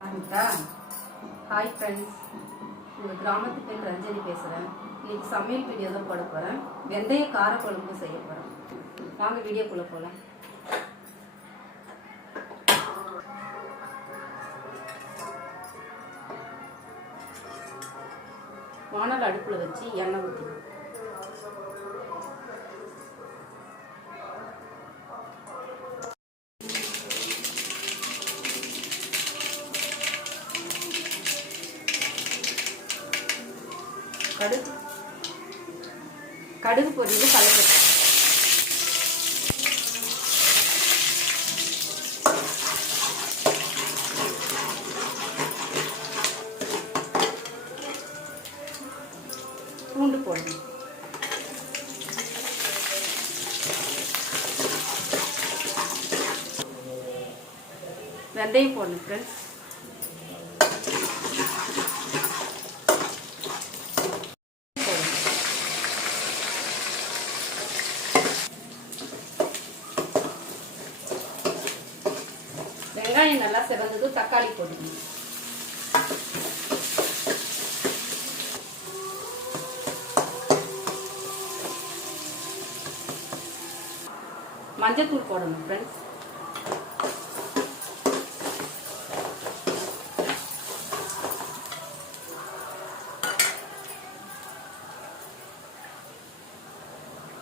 Anitha hi friends உங்கள் கிராமத்து பெண் ரஞ்சனி பேசுகிறேன் இன்னைக்கு சமையல் வீடியோ தான் போட போகிறேன் வெந்தய காரக்குழம்பு செய்ய போகிறேன் வாங்க வீடியோக்குள்ளே போகலாம் வானல் அடுப்பில் வச்சு எண்ணெய் ஊற்றணும் கடுகு. கடுகு பொரியல் கலக்கட்டு பூண்டு போடணும். வெந்தயம் போடணும் ஃப்ரெண்ட்ஸ் போடணும் வெங்காயம் நல்லா செவந்ததும் தக்காளி போட்டுக்கணும். மஞ்சத்தூள் போடணும் ஃப்ரெண்ட்ஸ்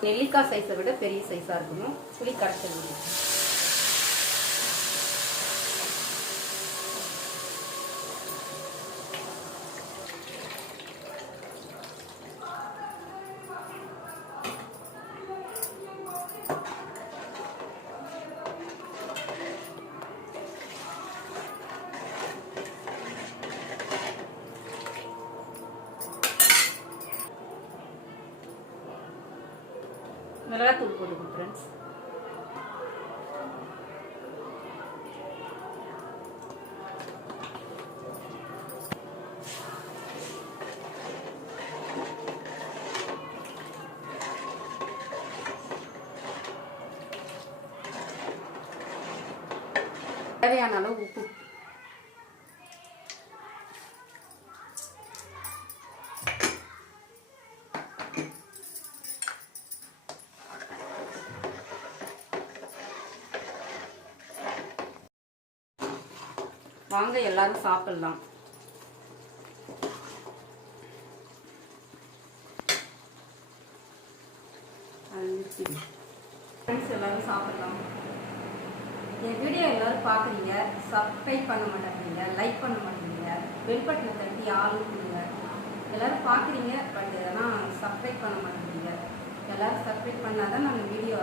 நெல்லிக்காய் சைஸை விட பெரிய சைஸாக இருக்கணும். புளி கரைச்சல் மிளகாத்தூள் போடுங்க ஃப்ரெண்ட்ஸ் தேவையான அளவு உப்பு. வாங்க எல்லாரும் சாப்பிடலாம். ஃப்ரெண்ட்ஸ் எல்லாரும் சாப்பிடலாம். என் வீடியோ எல்லாரும் பார்க்குறீங்க சப்ஸ்கிரைப் பண்ண மாட்டேங்கிறீங்க லைக் பண்ண மாட்டேங்கிறீங்க பெல் பட்டனை தட்டி ஆள் கொடுங்க எல்லாரும் பார்க்குறீங்க பட் ஆனால் சப்ஸ்கிரைப் பண்ண மாட்டேங்கிறீங்க. எல்லாரும் சப்ஸ்கிரைப் பண்ணால் தான் நாங்கள் வீடியோ